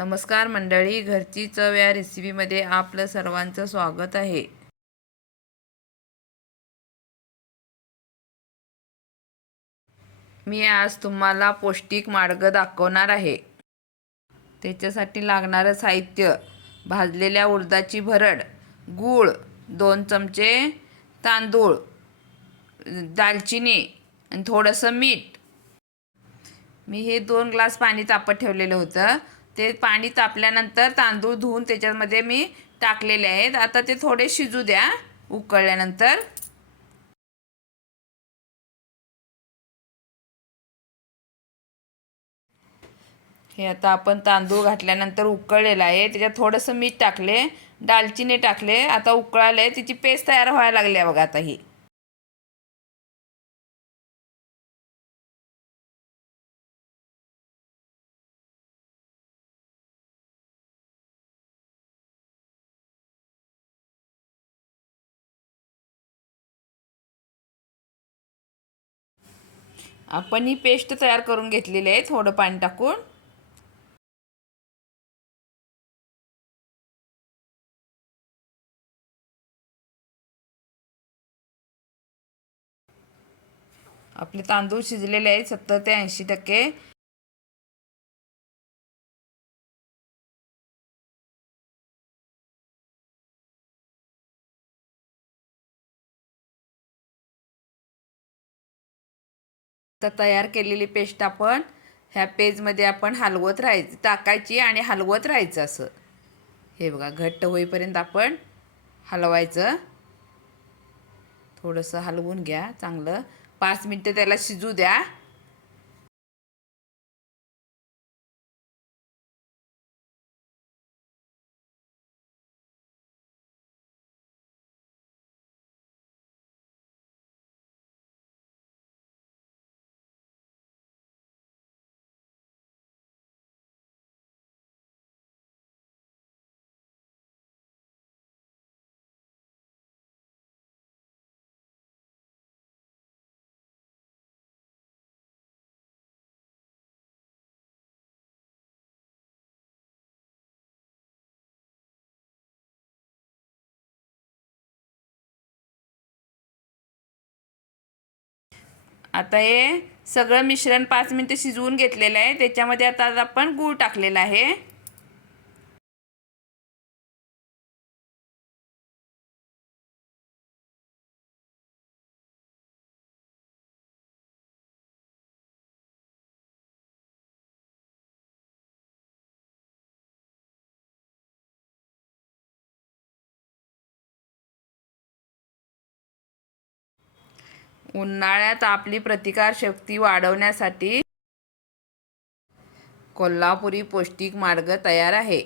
नमस्कार मंडळी, घरची चव या रेसिपीमध्ये आपलं सर्वांचं स्वागत आहे। मी आज तुम्हाला पौष्टिक माडगं दाखवणार आहे। त्याच्यासाठी लागणारं साहित्य: भाजलेल्या उडदाची भरड, गूळ, 2 चमचे तांदूळ, दालचिनी आणि थोडंसं मीठ। मी हे 2 ग्लास पाणी तापत ठेवलेलं होतं। ते पाणी तापल्यानंतर तांदूळ धुवून त्याच्यामध्ये मी टाकलेले आहेत। आता ते थोडे शिजू द्या। उकळल्यानंतर हे आता आपण तांदूळ घातल्यानंतर उकळलेलं आहे। त्याच्यात थोडंसं मीठ टाकले, दालचिनी टाकले। आता उकळाले, तिची पेस्ट तयार व्हायला लागली आहे बघा। आता ही आपण ही पेस्ट तयार करून घेतलेली आहे थोडं पाणी टाकून। आपले तांदूळ शिजलेले आहेत 70 ते 80%। तर तयार केलेली पेस्ट आपण ह्या पेजमध्ये आपण हलवत राहायचं, टाकायची आणि हलवत राहायचं असं। हे बघा, घट्ट होईपर्यंत आपण हलवायचं। थोडंसं हलवून घ्या चांगलं। 5 मिनिटं त्याला शिजू द्या। आता हे सगळं मिश्रण 5 मिनिटं शिजवून घेतलेलं आहे। त्याच्यामध्ये आता आपण गूळ टाकलेला आहे। उन्हाळ्यात आपली प्रतिकारशक्ती वाढवण्यासाठी कोल्हापुरी पौष्टिक माडगं तयार आहे।